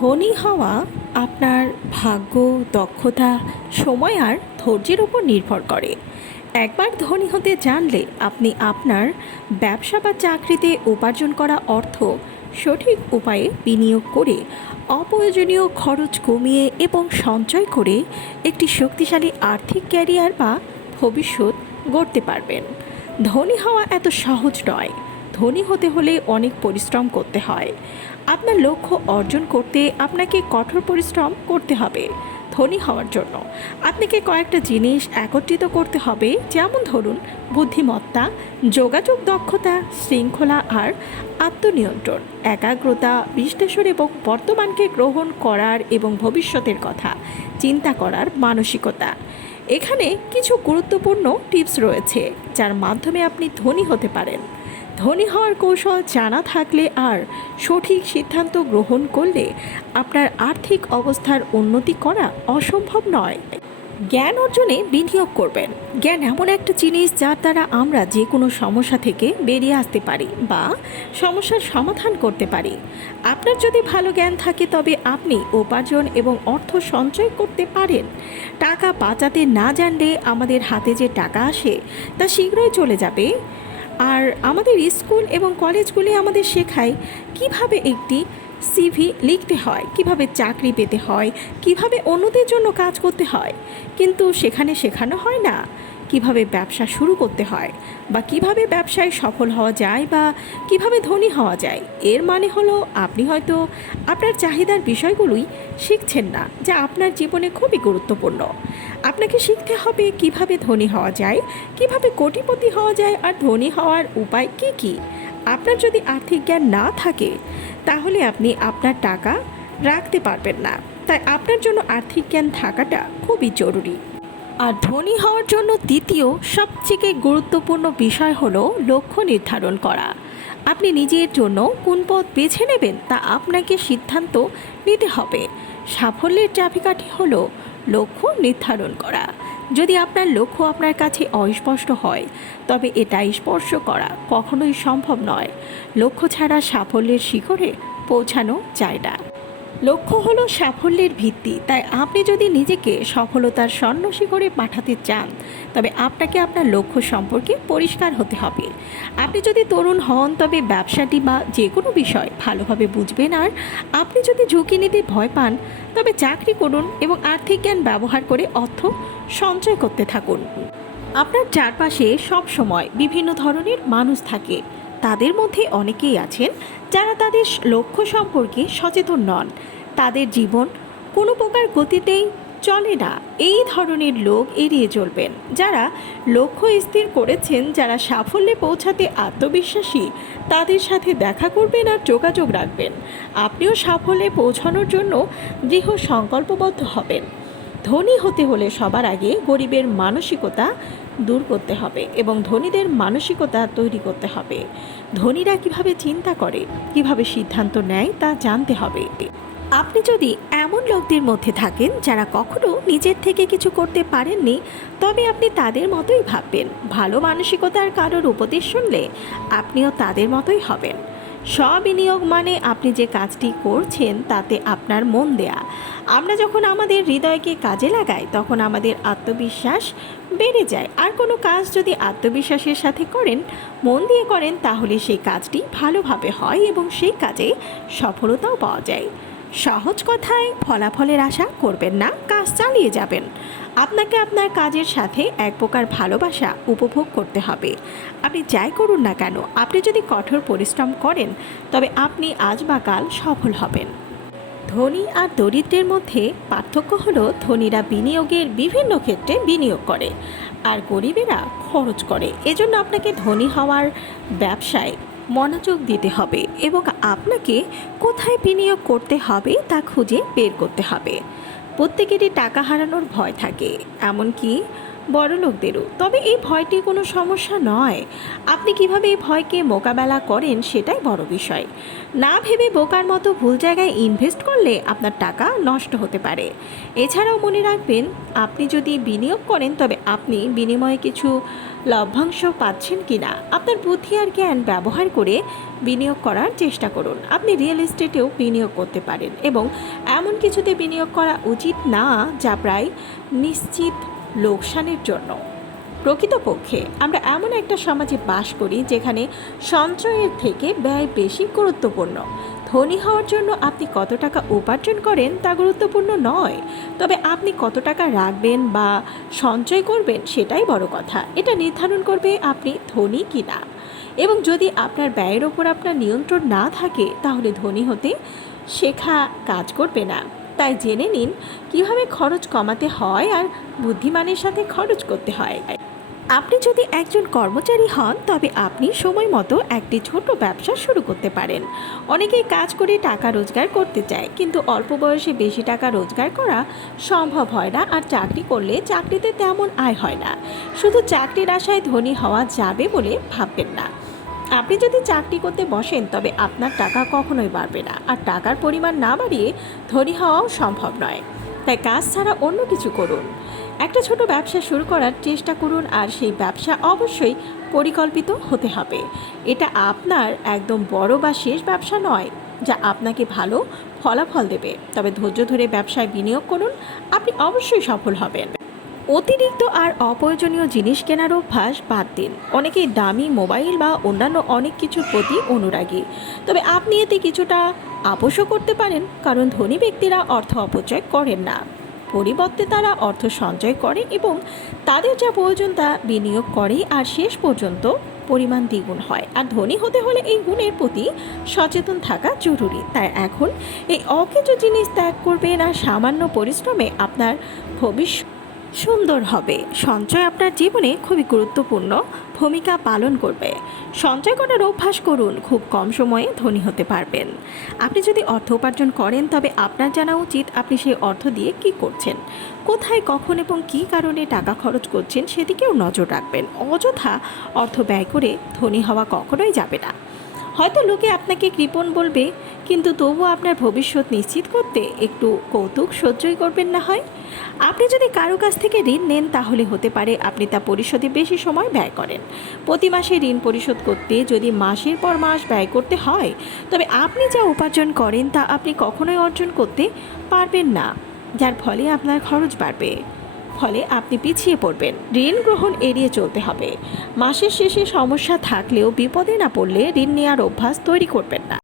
ধনী হওয়া আপনার ভাগ্য, দক্ষতা, সময় আর ধৈর্যের উপর নির্ভর করে। একবার ধনী হতে জানলে আপনি আপনার ব্যবসা বা চাকরিতে উপার্জন করা অর্থ সঠিক উপায়ে বিনিয়োগ করে অপ্রয়োজনীয় খরচ কমিয়ে এবং সঞ্চয় করে একটি শক্তিশালী আর্থিক ক্যারিয়ার বা ভবিষ্যৎ গড়তে পারবেন। ধনী হওয়া এত সহজ নয়। ধনী হতে হলে অনেক পরিশ্রম করতে হয়। আপনার লক্ষ্য অর্জন করতে আপনাকে কঠোর পরিশ্রম করতে হবে। ধনী হওয়ার জন্য আপনাকে কয়েকটা জিনিস একত্রিত করতে হবে, যেমন ধরুন বুদ্ধিমত্তা, যোগাযোগ দক্ষতা, শৃঙ্খলা আর আত্মনিয়ন্ত্রণ, একাগ্রতা, বিশ্লেষণ এবং বর্তমানকে গ্রহণ করার এবং ভবিষ্যতের কথা চিন্তা করার মানসিকতা। এখানে কিছু গুরুত্বপূর্ণ টিপস রয়েছে যার মাধ্যমে আপনি ধনী হতে পারেন। ধনী হওয়ার কৌশল জানা থাকলে আর সঠিক সিদ্ধান্ত গ্রহণ করলে আপনার আর্থিক অবস্থার উন্নতি করা অসম্ভব নয়। জ্ঞান অর্জনে বিনিয়োগ করবেন। জ্ঞান এমন একটা জিনিস যার দ্বারা আমরা যে কোনো সমস্যা থেকে বেরিয়ে আসতে পারি বা সমস্যার সমাধান করতে পারি। আপনার যদি ভালো জ্ঞান থাকে তবে আপনি উপার্জন এবং অর্থ সঞ্চয় করতে পারেন। টাকা বাঁচাতে না জানলে আমাদের হাতে যে টাকা আসে তা শীঘ্রই চলে যাবে। আর আমাদের স্কুল এবং কলেজগুলি আমাদের শেখায় কিভাবে একটি সিভি লিখতে হয়, কিভাবে চাকরি পেতে হয়, কিভাবে অন্যদের জন্য কাজ করতে হয়, কিন্তু সেখানে শেখানো হয় না কিভাবে ব্যবসা শুরু করতে হয় বা কিভাবে ব্যবসায় সফল হওয়া যায় বা কিভাবে ধনী হওয়া যায়। এর মানে হলো আপনি হয়তো আপনার চাহিদার বিষয়গুলোই শিখছেন না, যা আপনার জীবনে খুবই গুরুত্বপূর্ণ। আপনাকে শিখতে হবে কিভাবে ধনী হওয়া যায়, কিভাবে কোটিপতি হওয়া যায় আর ধনী হওয়ার উপায় কি কি। আপনার যদি আর্থিক জ্ঞান না থাকে তাহলে আপনি আপনার টাকা রাখতে পারবেন না। তাই আপনার জন্য আর্থিক জ্ঞান থাকাটা খুবই জরুরি। আর ধনী হওয়ার জন্য দ্বিতীয় সবথেকে গুরুত্বপূর্ণ বিষয় হলো লক্ষ্য নির্ধারণ করা। আপনি নিজের জন্য কোন পথ বেছে নেবেন তা আপনাকে সিদ্ধান্ত নিতে হবে। সাফল্যের চাবিকাঠি হলো লক্ষ্য নির্ধারণ করা। যদি আপনার লক্ষ্য আপনার কাছে অস্পষ্ট হয় তবে এটা স্পর্শ করা কখনোই সম্ভব নয়। লক্ষ্য ছাড়া সাফল্যের শিখরে পৌঁছানো যায় না। লক্ষ্য হলো সাফল্যের ভিত্তি। তাই আপনি যদি নিজেকে সফলতার স্বর্ণ শিখরে পাঠাতে চান তবে আপনাকে আপনার লক্ষ্য সম্পর্কে পরিষ্কার হতে হবে। আপনি যদি তরুণ হন তবে ব্যবসাটি বা যে কোনো বিষয় ভালোভাবে বুঝবেন। আর আপনি যদি ঝুঁকি নিতে ভয় পান তবে চাকরি করুন এবং আর্থিক জ্ঞান ব্যবহার করে অর্থ সঞ্চয় করতে থাকুন। আপনার চারপাশে সব সময় বিভিন্ন ধরনের মানুষ থাকে। তাদের মধ্যে অনেকেই আছেন যারা তাদের লক্ষ্য সম্পর্কে সচেতন নন। তাদের জীবন কোনো প্রকার গতিতেই চলে না। এই ধরনের লোক এড়িয়ে চলবেন। যারা লক্ষ্য স্থির করেছেন, যারা সাফল্যে পৌঁছাতে আত্মবিশ্বাসী, তাদের সাথে দেখা করবেন আর যোগাযোগ রাখবেন। আপনিও সাফল্যে পৌঁছানোর জন্য দৃঢ় সংকল্পবদ্ধ হবেন। ধনী হতে হলে সবার আগে গরিবের মানসিকতা দূর করতে হবে এবং ধনীদের মানসিকতা তৈরি করতে হবে। ধনীরা কিভাবে চিন্তা করে, কিভাবে সিদ্ধান্ত নেয় তা জানতে হবে। আপনি যদি এমন লোকদের মধ্যে থাকেন যারা কখনো নিজের থেকে কিছু করতে পারেননি তবে আপনি তাদের মতোই ভাববেন। ভালো মানসিকতার কারোর উপদেশ শুনলে আপনিও তাদের মতোই হবেন। স্ববিনিয়োগ মানে আপনি যে কাজটি করছেন তাতে আপনার মন দেয়া। আমরা যখন আমাদের হৃদয়কে কাজে লাগাই তখন আমাদের আত্মবিশ্বাস বেড়ে যায়। আর কোনো কাজ যদি আত্মবিশ্বাসের সাথে করেন, মন দিয়ে করেন, তাহলে সেই কাজটি ভালোভাবে হয় এবং সেই কাজে সফলতাও পাওয়া যায়। সহজ কথায় ফলাফলের আশা করবেন না, কাজ চালিয়ে যাবেন। আপনাকে আপনার কাজের সাথে এক প্রকার ভালোবাসা উপভোগ করতে হবে। আপনি যাই করুন না কেন, আপনি যদি কঠোর পরিশ্রম করেন তবে আপনি আজ বা কাল সফল হবেন। ধনী আর দরিদ্রের মধ্যে পার্থক্য হলো ধনীরা বিনিয়োগের বিভিন্ন ক্ষেত্রে বিনিয়োগ করে আর গরিবেরা খরচ করে। এজন্য আপনাকে ধনী হওয়ার ব্যবসায় মনোযোগ দিতে হবে এবং আপনাকে কোথায় বিনিয়োগ করতে হবে তা খুঁজে বের করতে হবে। প্রত্যেকেরই টাকা হারানোর ভয় থাকে, এমনকি বড়লোকদেরও। তবে এই ভয়টি কোনো সমস্যা নয়। আপনি কিভাবে এই ভয়কে মোকাবেলা করেন সেটাই বড় বিষয়। না ভেবে বোকার মতো ভুল জায়গায় ইনভেস্ট করলে আপনার টাকা নষ্ট হতে পারে। এছাড়াও মনে রাখবেন, আপনি যদি বিনিয়োগ করেন তবে আপনি বিনিময়ে কিছু লভ্যাংশ পাচ্ছেন কিনা আপনার বুদ্ধি আর জ্ঞান ব্যবহার করে বিনিয়োগ করার চেষ্টা করুন। আপনি রিয়েল এস্টেটেও বিনিয়োগ করতে পারেন এবং এমন কিছুতে বিনিয়োগ করা উচিত না যা প্রায় নিশ্চিত লোকসানের জন্য। প্রকৃতপক্ষে আমরা এমন একটা সমাজে বাস করি যেখানে সঞ্চয়ের থেকে ব্যয় বেশি গুরুত্বপূর্ণ। ধনী হওয়ার জন্য আপনি কত টাকা উপার্জন করেন তা গুরুত্বপূর্ণ নয়, তবে আপনি কত টাকা রাখবেন বা সঞ্চয় করবেন সেটাই বড় কথা। এটা নির্ধারণ করবে আপনি ধনী কিনা। এবং যদি আপনার ব্যয়ের ওপর আপনার নিয়ন্ত্রণ না থাকে তাহলে ধনী হতে শেখা কাজ করবে না। তাই জেনে নিন কিভাবে খরচ কমাতে হয় আর বুদ্ধিমানের সাথে খরচ করতে হয়। আপনি যদি একজন কর্মচারী হন তবে আপনি সময় মতো একটি ছোট ব্যবসা শুরু করতে পারেন। অনেকেই কাজ করে টাকা রোজগার করতে চায়, কিন্তু অল্প বয়সে বেশি টাকা রোজগার করা সম্ভব হয় না। আর চাকরি করলে চাকরিতে তেমন আয় হয় না। শুধু চাকরির আশায় ধনী হওয়া যাবে বলে ভাববেন না। আপনি যদি চাকরি করতে বসেন তবে আপনার টাকা কখনোই বাড়বে না, আর টাকার পরিমাণ না বাড়িয়ে ধনী হওয়াও সম্ভব নয়। তাই কাজ ছাড়া অন্য কিছু করুন। একটা ছোট ব্যবসা শুরু করার চেষ্টা করুন, আর সেই ব্যবসা অবশ্যই পরিকল্পিত হতে হবে। এটা আপনার একদম বড় বা শেষ ব্যবসা নয় যা আপনাকে ভালো ফলাফল দেবে। তবে ধৈর্য ধরে ব্যবসায় বিনিয়োগ করুন, আপনি অবশ্যই সফল হবেন। অতিরিক্ত আর অপ্রয়োজনীয় জিনিস কেনার অভ্যাস বাদ দিন। অনেকেই দামি মোবাইল বা অন্যান্য অনেক কিছুর প্রতি অনুরাগী, তবে আপনি এতে কিছুটা আপোষও করতে পারেন, কারণ ধনী ব্যক্তিরা অর্থ অপচয় করেন না। পরিবর্তে তারা অর্থ সঞ্চয় করে এবং তাদের যা প্রয়োজন তা বিনিয়োগ করে, আর শেষ পর্যন্ত পরিমাণ দ্বিগুণ হয়। আর ধনী হতে হলে এই গুণের প্রতি সচেতন থাকা জরুরি। তাই এখন এই অকেজো জিনিস ত্যাগ করবেন, আর সামান্য পরিশ্রমে আপনার ভবিষ্যৎ সুন্দর হবে। সঞ্চয় আপনার জীবনে খুবই গুরুত্বপূর্ণ ভূমিকা পালন করবে। সঞ্চয় করার অভ্যাস করুন, খুব কম সময়ে ধনী হতে পারবেন। আপনি যদি অর্থ উপার্জন করেন তবে আপনার জানা উচিত আপনি সেই অর্থ দিয়ে কি করছেন, কোথায়, কখন এবং কী কারণে টাকা খরচ করছেন সেদিকেও নজর রাখবেন। অযথা অর্থ ব্যয় করে ধনী হওয়া কখনোই যাবে না। হয়তো লোকে আপনাকে কৃপণ বলবে, কিন্তু তবুও আপনার ভবিষ্যৎ নিশ্চিত করতে একটু কৌতুক সহ্যই করবেন না হয়। আপনি যদি কারো কাছ থেকে ঋণ নেন তাহলে হতে পারে আপনি তা পরিশোধে বেশি সময় ব্যয় করেন। প্রতি মাসে ঋণ পরিশোধ করতে যদি মাসের পর মাস ব্যয় করতে হয় তবে আপনি যা উপার্জন করেন তা আপনি কখনোই অর্জন করতে পারবেন না, যার ফলে আপনার খরচ বাড়বে। ফলে আপনি পিছিয়ে পড়বেন। ঋণ গ্রহণ এড়িয়ে চলতে হবে। মাসের শেষে সমস্যা থাকলেও বিপদে না পড়লে ঋণ নেওয়ার অভ্যাস তৈরি করবেন না।